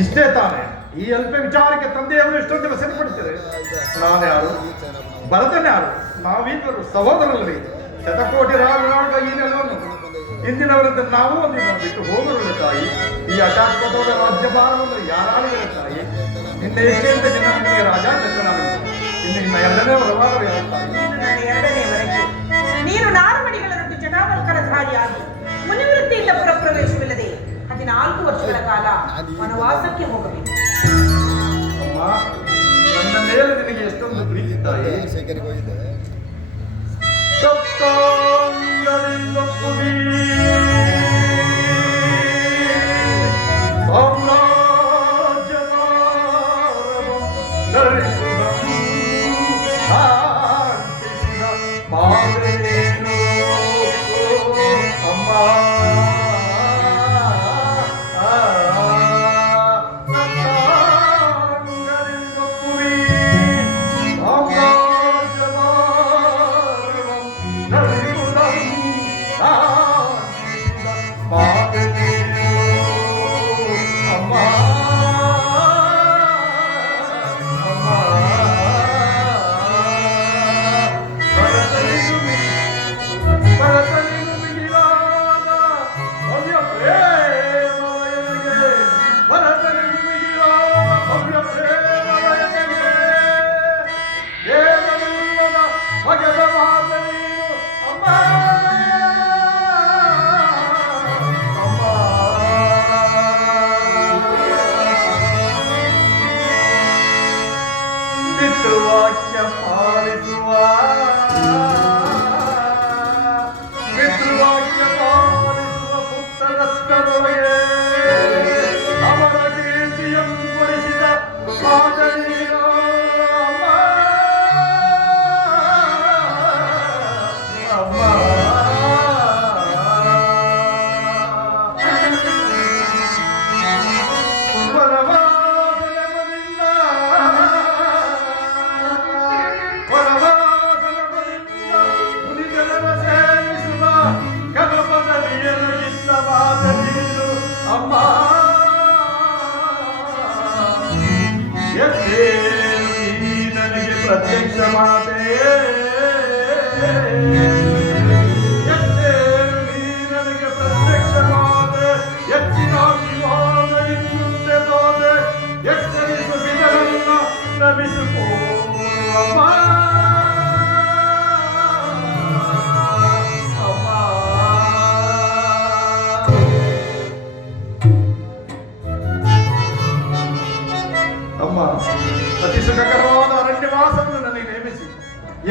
ಇಷ್ಟೇ ತಾನೆ ಈ ಅಲ್ಪ ವಿಚಾರಕ್ಕೆ ತಂದೆಯವರು ಎಷ್ಟೊಂದು ದಿವಸ ಸರಿಪಡ್ತಾರೆ. ನಾನು ಯಾರು, ಭರತನ ಯಾರು, ನಾವೀಗಲೂ ಸಹೋದರರಲ್ಲಿ ಶತಕೋಟಿ ರಾಜನಾಗ ಈ ನೆಲವನ್ನು ಇಂದಿನವರಂತೆ ನಾವು ಒಂದಿನ ಬಿಟ್ಟು ಹೋಗಲು ತಾಯಿ. ಈ ಅಚಾಶ್ವತವಾದ ರಾಜ್ಯಭಾರವನ್ನು ಯಾರಾಳಿದರೆ ತಾಯಿ. ನಿನ್ನ ಏಕೆಂತ ಜನರಿಗೆ ರಾಜ ನಾನು ಇನ್ನು ನಿಮ್ಮ ಎರಡನೇ ವರವಾದ ಯಾರು ತಾಯಿ. ನೀನು ನಾರಮಣಿಗಳೊಂದು ಜಟಾವಲ್ಕರ ಧಾರಿಯಾಗಿ ಮುನಿವೃತ್ತಿಯಿಂದ ಪುರಪ್ರವೇಶವಿಲ್ಲದೆ 14 ವರ್ಷಗಳ ಕಾಲ ವನವಾಸಕ್ಕೆ ಹೋಗಬೇಕು. ಅಮ್ಮ, ನನ್ನ ಮೇಲೆ ನಿನಗೆ ಎಷ್ಟೊಂದು ಪ್ರೀತಿ ತಾಯಿ. ಪಿತೃವಾಕ್ಯ ಪಾಲಿಸುವ ಪುತ್ರರಷ್ಟರೊಳಗೆ ಅವರ ಕೀರ್ತಿಯನ್ನು ಕೊಡಿಸಿದ ಮಾದರಿಯ ನನಗೆ ಪ್ರತ್ಯಕ್ಷ ಮಾತೆ ನನಗೆ ಪ್ರತ್ಯಕ್ಷ ಮಾತೆ ಹೆಚ್ಚಿನ ಮುಂದೆ ಹೋದೆ ಎಚ್ಚರಿಸು ಬಿಡಲನ್ನ ನಮಿಸಿಕೋ ಅಮ್ಮ. ಅತಿ ಸುಖಕರವಾದ ಅರಣ್ಯವಾಸವನ್ನು ನನಗೆ ನೇಮಿಸಿ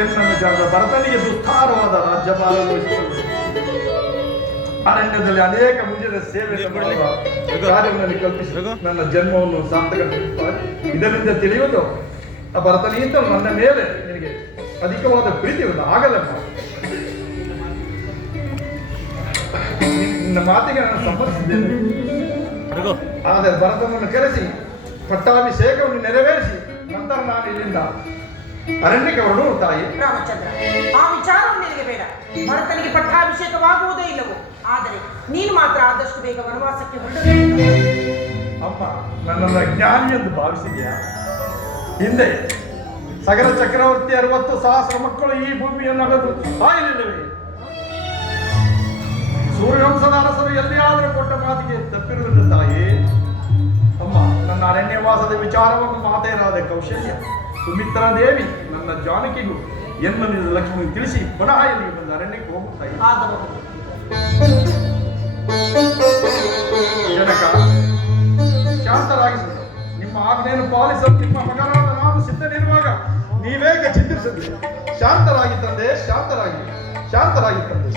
ಎನ್ನನ್ನು ಜಾಗ ಭರತನಿಗೆ ದುಸ್ತಾರವಾದ ರಾಜ್ಯಭಾರ ವಹಿಸಿಕೊಂಡು ಅರಣ್ಯದಲ್ಲಿ ಅನೇಕ ಮುಂಜಿನ ಸೇವೆ ಕಾರ್ಯವನ್ನು ಕಲ್ಪಿಸಿ ನನ್ನ ಜನ್ಮವನ್ನು ಸಾರ್ಥಕ ಇದರಿಂದ ತಿಳಿಯುವುದು ಆ ಭರತನಿಗಿಂತ ನನ್ನ ಮೇಲೆ ನಿನಗೆ ಅಧಿಕವಾದ ಪ್ರೀತಿ ಇರುವುದು ಆಗಲ್ಲಮ್ಮ. ನಿನ್ನ ಮಾತಿಗೆ ನಾನು ಸಮ್ಮತಿಸಿದ್ದೇನೆ. ಆದರೆ ಭರತನನ್ನು ಕರೆಸಿ ಪಟ್ಟಾಭಿಷೇಕವನ್ನು ನೆರವೇರಿಸಿ ನಂತರ ನಾನು ಇಲ್ಲಿಂದ ಅರಣ್ಯಕ್ಕೆ ಹೊರಡು ತಾಯಿ. ರಾಮಚಂದ್ರ, ಆ ವಿಚಾರವು ನಿನಗೆ ಬೇಡ. ಭರತನಿಗೆ ಪಟ್ಟಾಭಿಷೇಕವಾಗುವುದೇ ಇಲ್ಲವೋ, ಆದರೆ ನೀನು ಮಾತ್ರ ಆದಷ್ಟು ಬೇಗ ವನವಾಸಕ್ಕೆ ಹೊರಡಬೇಕು. ಅಮ್ಮ, ನನ್ನನ್ನು ಅಜ್ಞಾನಿ ಎಂದು ಭಾವಿಸಿದೆಯಾ? ಹಿಂದೆ ಸಗರ ಚಕ್ರವರ್ತಿ 60,000 ಮಕ್ಕಳು ಈ ಭೂಮಿಯನ್ನು ಅಗದು ಸಾಯಲಿಲ್ಲವೇ? ಸೂರ್ಯವಂಶದ ಅರಸರು ಎಲ್ಲಿಯಾದರೂ ಕೊಟ್ಟ ಮಾತಿಗೆ ತಪ್ಪಿರುವುದಿಲ್ಲ ತಾಯಿ. ಅಮ್ಮ, ನನ್ನ ಅರಣ್ಯವಾಸದ ವಿಚಾರವನ್ನು ಮಾತೇರಾದ ಕೌಶಲ್ಯ ಸುಮಿತ್ರಾ ದೇವಿ ನನ್ನ ಜಾನಕಿಗೂ ಎನ್ನಲಿದ ಲಕ್ಷ್ಮಿ ತಿಳಿಸಿ ಪುನಃ ಇಲ್ಲಿ ಬಂದ ಅರಣ್ಯಕ್ಕೆ ಹೋಗುತ್ತಾ ಜನಕ ಶಾಂತರಾಗಿಸಿದರು. ನಿಮ್ಮ ಆಜ್ಞೆಯನ್ನು ಪಾಲಿಸಲು ನಿಮ್ಮ ಮಗನಾದ ನಾನು ಸಿದ್ಧನಿರುವಾಗ ನೀವೇಗ ಚಿಂತಿಸಿದ್ರಿ. ಶಾಂತರಾಗಿ ತಂದೆ, ಶಾಂತರಾಗಿ ತಂದೆ.